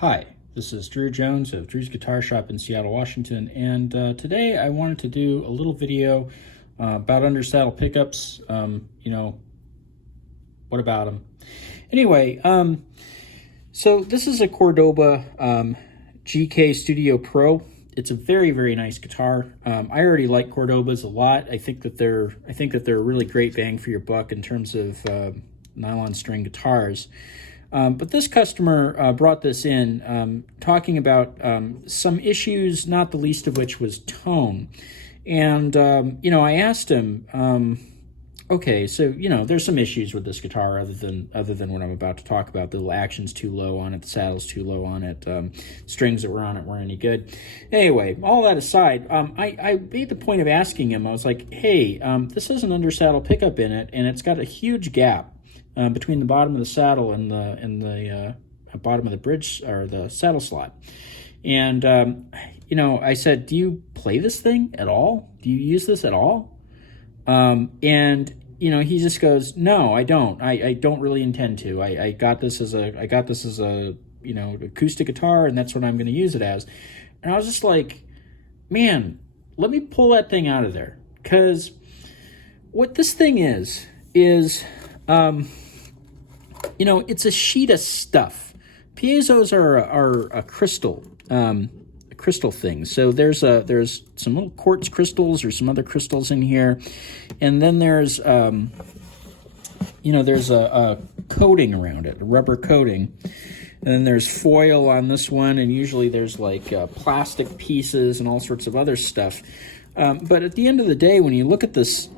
Hi, this is Drew Jones of Drew's Guitar Shop in Seattle, Washington, and today I wanted to do a little video about undersaddle pickups. What about them? Anyway, so this is a Cordoba GK Studio Pro. It's a very, very nice guitar. I already like Cordobas a lot. I think that they're a really great bang for your buck in terms of nylon string guitars. But this customer brought this in talking about some issues, not the least of which was tone. And, I asked him, okay, so, there's some issues with this guitar other than what I'm about to talk about. The action's too low on it, the saddle's too low on it, strings that were on it weren't any good. Anyway, all that aside, I made the point of asking him, I was like, hey, this has an undersaddle pickup in it, and it's got a huge gap between the bottom of the saddle and the bottom of the bridge or the saddle slot. And, I said, do you play this thing at all? Do you use this at all? And, he just goes, no, I don't. I don't really intend to. I got this as a acoustic guitar, and that's what I'm going to use it as. And I was just like, man, let me pull that thing out of there. Because what this thing is, it's a sheet of stuff. Piezos are a crystal thing. So there's some little quartz crystals or some other crystals in here, and then there's a coating around it, a rubber coating, and then there's foil on this one, and usually there's like plastic pieces and all sorts of other stuff. But at the end of the day, when you look at this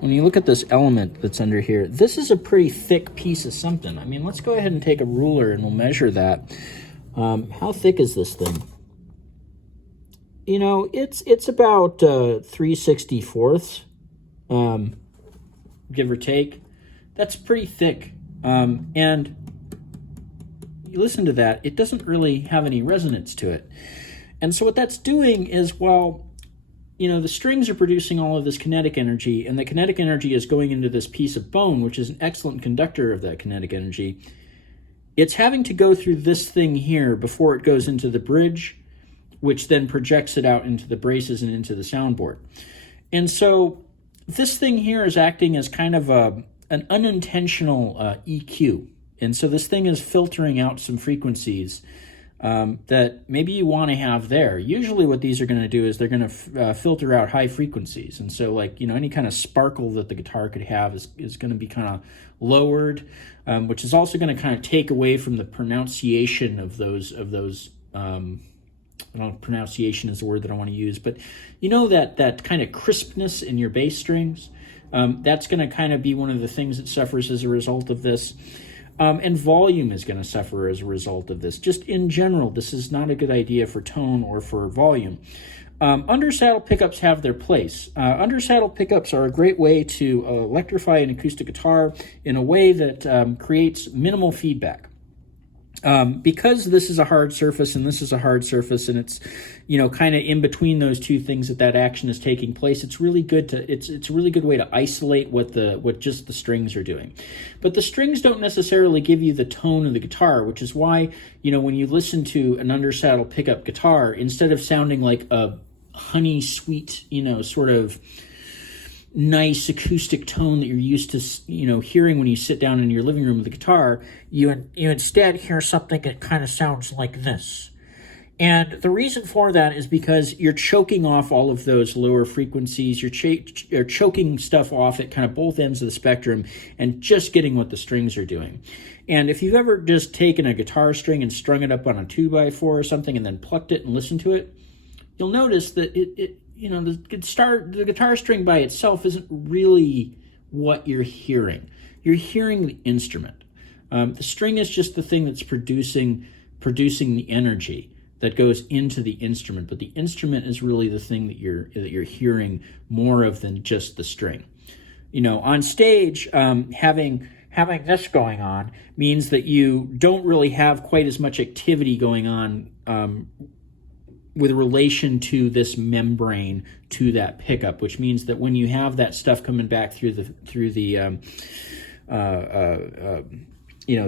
element that's under here, this is a pretty thick piece of something. I mean, let's go ahead and take a ruler and we'll measure that. How thick is this thing? It's about 3/64, give or take. That's pretty thick. And you listen to that, it doesn't really have any resonance to it. And so what that's doing is, the strings are producing all of this kinetic energy, and the kinetic energy is going into this piece of bone, which is an excellent conductor of that kinetic energy. It's having to go through this thing here before it goes into the bridge, which then projects it out into the braces and into the soundboard. And so this thing here is acting as kind of an unintentional EQ. And so this thing is filtering out some frequencies that maybe you want to have there. Usually what these are going to do is they're going to filter out high frequencies. And so any kind of sparkle that the guitar could have is going to be kind of lowered, which is also going to kind of take away from the pronunciation of those I don't know if pronunciation is the word that I want to use, but that kind of crispness in your bass strings, that's going to kind of be one of the things that suffers as a result of this. And volume is going to suffer as a result of this. Just in general, this is not a good idea for tone or for volume. Undersaddle pickups have their place. Undersaddle pickups are a great way to electrify an acoustic guitar in a way that creates minimal feedback. Because this is a hard surface and this is a hard surface, and it's kind of in between those two things that action is taking place, it's really good it's a really good way to isolate what just the strings are doing. But the strings don't necessarily give you the tone of the guitar, which is why when you listen to an undersaddle pickup guitar, instead of sounding like a honey sweet sort of nice acoustic tone that you're used to hearing when you sit down in your living room with the guitar, you instead hear something that kind of sounds like this. And the reason for that is because you're choking off all of those lower frequencies. You're choking stuff off at kind of both ends of the spectrum and just getting what the strings are doing. And if you've ever just taken a guitar string and strung it up on a 2x4 or something and then plucked it and listened to it, you'll notice that the guitar string by itself isn't really what you're hearing. You're hearing the instrument. The string is just the thing that's producing the energy that goes into the instrument, but the instrument is really the thing that you're hearing more of than just the string. On stage, having this going on means that you don't really have quite as much activity going on with relation to this membrane to that pickup, which means that when you have that stuff coming back through the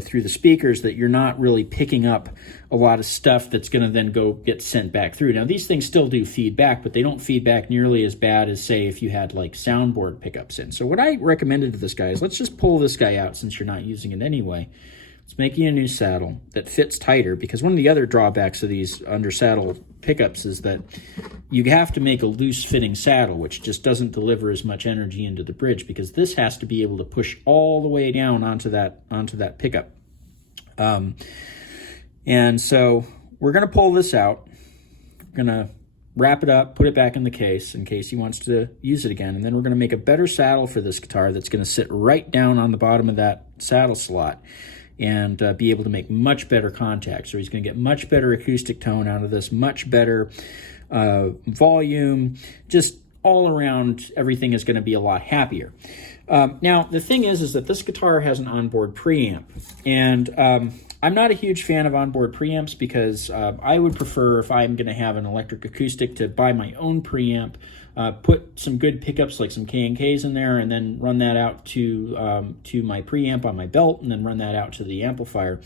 through the speakers, that you're not really picking up a lot of stuff that's going to then go get sent back through. Now, these things still do feedback, but they don't feedback nearly as bad as, say, if you had like Soundboard pickups in. So what I recommended to this guy is, let's just pull this guy out since you're not using it anyway. Let's make you a new saddle that fits tighter, because one of the other drawbacks of these under saddle pickups is that you have to make a loose fitting saddle, which just doesn't deliver as much energy into the bridge, because this has to be able to push all the way down onto that pickup. And so we're going to pull this out. We're going to wrap it up, put it back in the case in case he wants to use it again. And then we're going to make a better saddle for this guitar that's going to sit right down on the bottom of that saddle slot and be able to make much better contact. So he's going to get much better acoustic tone out of this, much better volume, just all around everything is going to be a lot happier. Now, the thing is that this guitar has an onboard preamp, and I'm not a huge fan of onboard preamps because I would prefer, if I'm going to have an electric acoustic, to buy my own preamp, put some good pickups like some K&Ks in there, and then run that out to my preamp on my belt, and then run that out to the amplifier,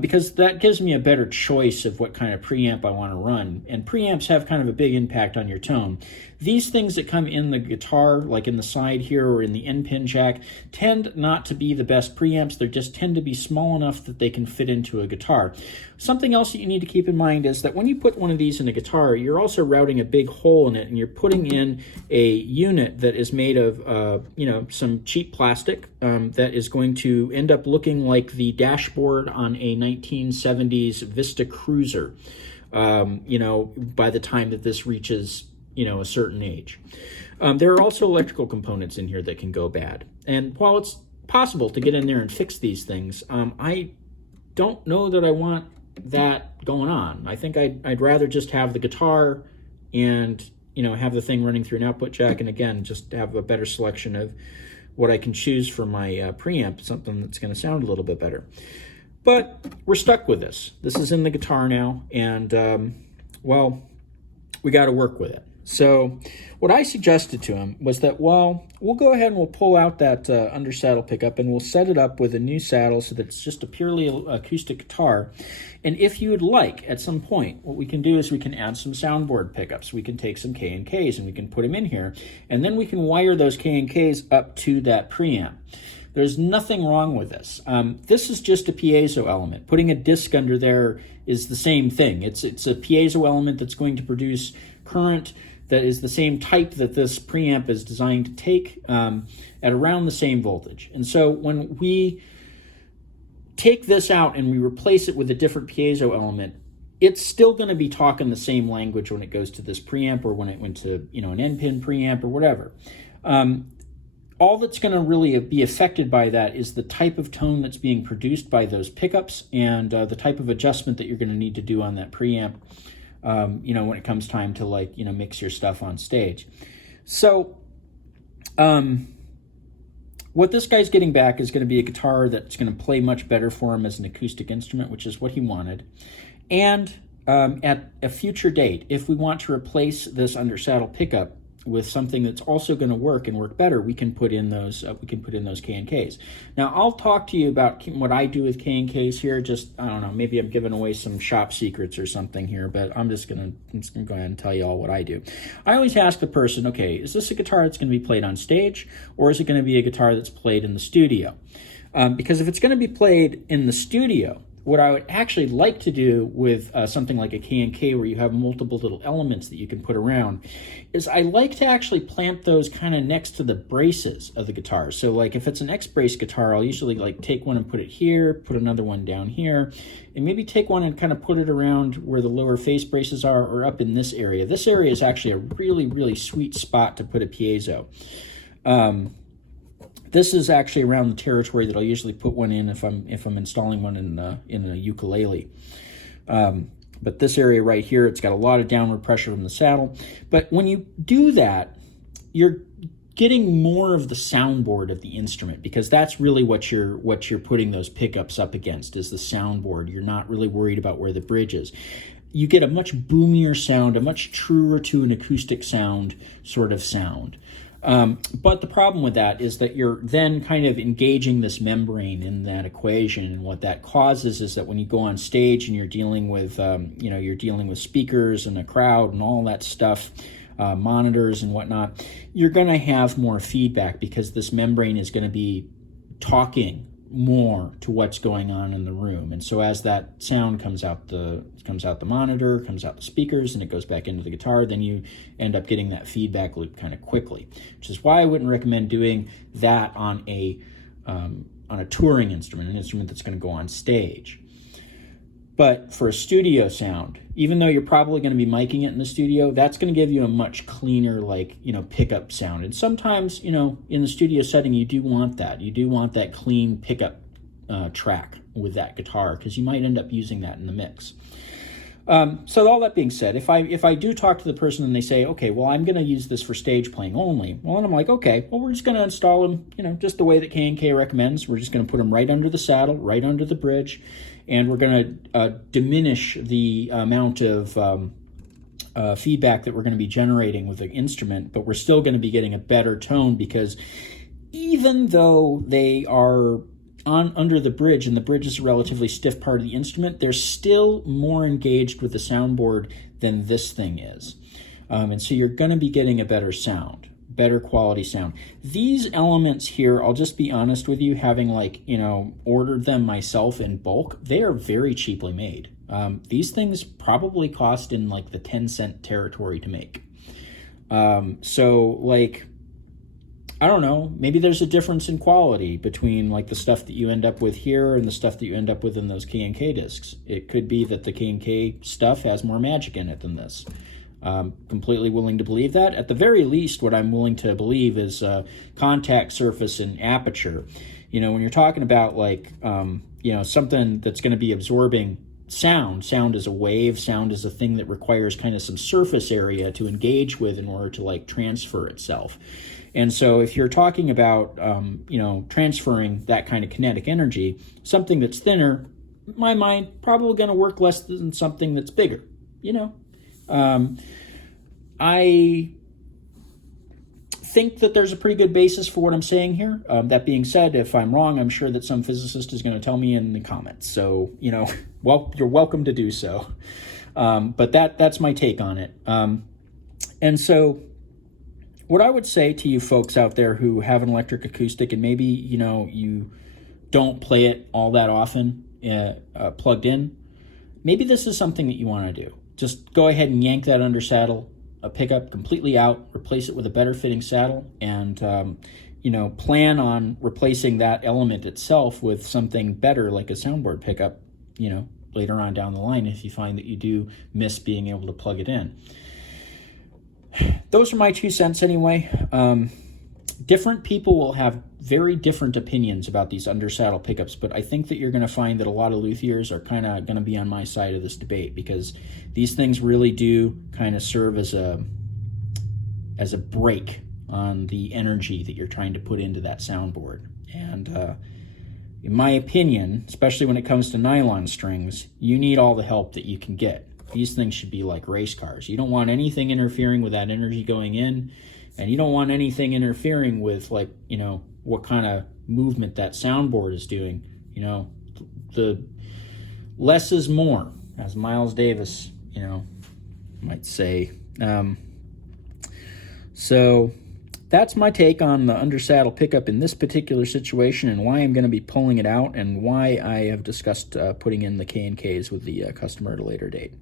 because that gives me a better choice of what kind of preamp I want to run. And preamps have kind of a big impact on your tone. These things that come in the guitar, like in the side here or in the end pin jack, tend not to be the best preamps. They just tend to be small enough that they can fit into a guitar. Something else that you need to keep in mind is that when you put one of these in a guitar, you're also routing a big hole in it, and you're putting in a unit that is made of some cheap plastic that is going to end up looking like the dashboard on a 1970s Vista Cruiser, by the time that this reaches a certain age. There are also electrical components in here that can go bad. And while it's possible to get in there and fix these things, I don't know that I want that going on. I think I'd rather just have the guitar and have the thing running through an output jack, and again, just have a better selection of what I can choose for my preamp, something that's going to sound a little bit better. But we're stuck with this. This is in the guitar now, and we got to work with it. So what I suggested to him was that, we'll go ahead and we'll pull out that under saddle pickup, and we'll set it up with a new saddle so that it's just a purely acoustic guitar. And if you would like, at some point, what we can do is we can add some Soundboard pickups. We can take some K&Ks and we can put them in here, and then we can wire those K&Ks up to that preamp. There's nothing wrong with this. This is just a piezo element. Putting a disc under there is the same thing. It's a piezo element that's going to produce current that is the same type that this preamp is designed to take at around the same voltage. And so when we take this out and we replace it with a different piezo element, it's still going to be talking the same language when it goes to this preamp, or when it went to an N-pin preamp or whatever. All that's going to really be affected by that is the type of tone that's being produced by those pickups, and the type of adjustment that you're going to need to do on that preamp, when it comes time to mix your stuff on stage. So what this guy's getting back is going to be a guitar that's going to play much better for him as an acoustic instrument, which is what he wanted. And at a future date, if we want to replace this under saddle pickup with something that's also going to work and work better, we can put in those K&Ks. Now, I'll talk to you about what I do with K&Ks here. Just, I don't know, maybe I'm giving away some shop secrets or something here, but I'm just gonna go ahead and tell you all what I do. I always ask the person, okay, is this a guitar that's going to be played on stage, or is it going to be a guitar that's played in the studio? Because if it's going to be played in the studio, what I would actually like to do with something like a K&K, where you have multiple little elements that you can put around, is I like to actually plant those kind of next to the braces of the guitar. So like if it's an X-brace guitar, I'll usually take one and put it here, put another one down here, and maybe take one and kind of put it around where the lower face braces are, or up in this area. This area is actually a really, really sweet spot to put a piezo. This is actually around the territory that I'll usually put one in if I'm installing one in a ukulele. But this area right here, it's got a lot of downward pressure from the saddle. But when you do that, you're getting more of the soundboard of the instrument, because that's really what you're putting those pickups up against, is the soundboard. You're not really worried about where the bridge is. You get a much boomier sound, a much truer to an acoustic sound sort of sound. But the problem with that is that you're then kind of engaging this membrane in that equation, and what that causes is that when you go on stage and you're dealing with, you're dealing with speakers and a crowd and all that stuff, monitors and whatnot, you're going to have more feedback because this membrane is going to be talking more to what's going on in the room. And so as that sound comes out the monitor, comes out the speakers, and it goes back into the guitar, then you end up getting that feedback loop kind of quickly, which is why I wouldn't recommend doing that on a touring instrument, an instrument that's going to go on stage. But for a studio sound, even though you're probably going to be miking it in the studio, that's going to give you a much cleaner, pickup sound. And sometimes, in the studio setting, you do want that. You do want that clean pickup track with that guitar, because you might end up using that in the mix. So all that being said, if I do talk to the person and they say, okay, well, I'm going to use this for stage playing only, well, then I'm like, okay, well, we're just going to install them, just the way that K&K recommends. We're just going to put them right under the saddle, right under the bridge, and we're going to diminish the amount of feedback that we're going to be generating with the instrument, but we're still going to be getting a better tone, because even though they are under the bridge, and the bridge is a relatively stiff part of the instrument, they're still more engaged with the soundboard than this thing is. And so you're going to be getting a better sound, better quality sound. These elements here, I'll just be honest with you, having ordered them myself in bulk, they are very cheaply made. These things probably cost in the 10-cent territory to make. I don't know, maybe there's a difference in quality between the stuff that you end up with here and the stuff that you end up with in those K&K discs. It could be that the K&K stuff has more magic in it than this. Completely willing to believe that. At the very least, what I'm willing to believe is contact surface and aperture. When you're talking about something that's going to be absorbing sound is a wave, sound is a thing that requires kind of some surface area to engage with in order to transfer itself. And so if you're talking about, transferring that kind of kinetic energy, something that's thinner, in my mind, probably going to work less than something that's bigger, I think that there's a pretty good basis for what I'm saying here. That being said, if I'm wrong, I'm sure that some physicist is going to tell me in the comments. So, well, you're welcome to do so. But that's my take on it. And so what I would say to you folks out there who have an electric acoustic, and maybe, you don't play it all that often plugged in, maybe this is something that you want to do. Just go ahead and yank that under saddle pickup completely out, replace it with a better fitting saddle, and, plan on replacing that element itself with something better like a soundboard pickup, later on down the line if you find that you do miss being able to plug it in. Those are my 2 cents anyway. Different people will have very different opinions about these under-saddle pickups, but I think that you're going to find that a lot of luthiers are kind of going to be on my side of this debate, because these things really do kind of serve as a brake on the energy that you're trying to put into that soundboard. And in my opinion, especially when it comes to nylon strings, you need all the help that you can get. These things should be like race cars. You don't want anything interfering with that energy going in, and you don't want anything interfering with what kind of movement that soundboard is doing. The less is more, as Miles Davis, might say. So that's my take on the under-saddle pickup in this particular situation, and why I'm going to be pulling it out, and why I have discussed putting in the K&Ks with the customer at a later date.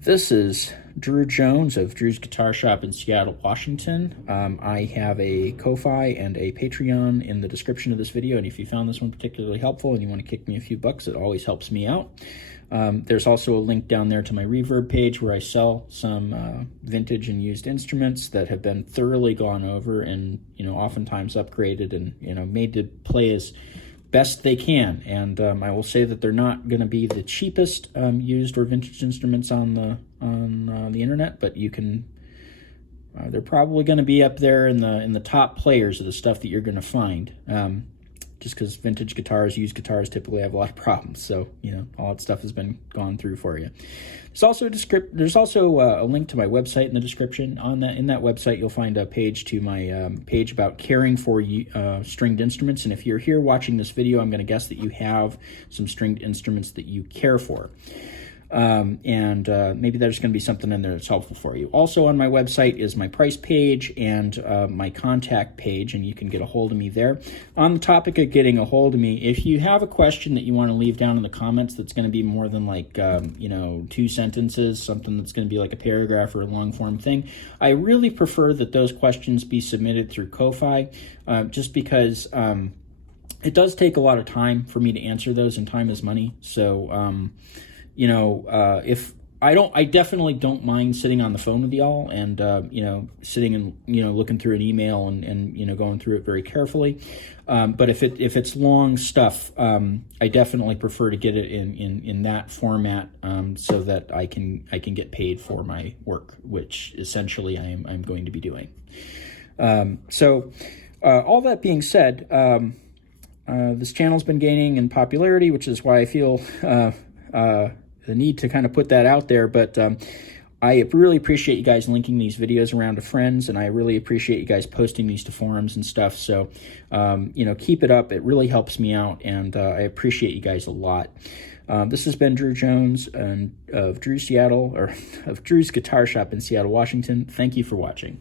This is Drew Jones of Drew's Guitar Shop in Seattle, Washington. I have a Ko-Fi and a Patreon in the description of this video, and if you found this one particularly helpful and you want to kick me a few bucks, it always helps me out. There's also a link down there to my Reverb page where I sell some vintage and used instruments that have been thoroughly gone over and, oftentimes upgraded and, made to play as best they can. And I will say that they're not going to be the cheapest used or vintage instruments on the internet, but you can. They're probably going to be up there in the top players of the stuff that you're going to find. just because vintage guitars, used guitars typically have a lot of problems. So, you know, all that stuff has been gone through for you. There's also a link to my website in the description. In that website, you'll find a page to my page about caring for stringed instruments. And if you're here watching this video, I'm going to guess that you have some stringed instruments that you care for. Maybe there's going to be something in there that's helpful for you. Also on my website is my price page and my contact page, and you can get a hold of me there. On the topic of getting a hold of me, if you have a question that you want to leave down in the comments that's going to be more than like 2 sentences, something that's going to be like a paragraph or a long form thing, I really prefer that those questions be submitted through Ko-Fi, just because it does take a lot of time for me to answer those, and time is money. So if I definitely don't mind sitting on the phone with y'all and, sitting and, looking through an email and going through it very carefully. But if it's long stuff, I definitely prefer to get it in that format, so that I can get paid for my work, which essentially I'm going to be doing. All that being said, this channel's been gaining in popularity, which is why I feel, the need to kind of put that out there, but I really appreciate you guys linking these videos around to friends, and I really appreciate you guys posting these to forums and stuff. So, keep it up. It really helps me out, and I appreciate you guys a lot. This has been Drew Jones of Drew's Guitar Shop in Seattle, Washington. Thank you for watching.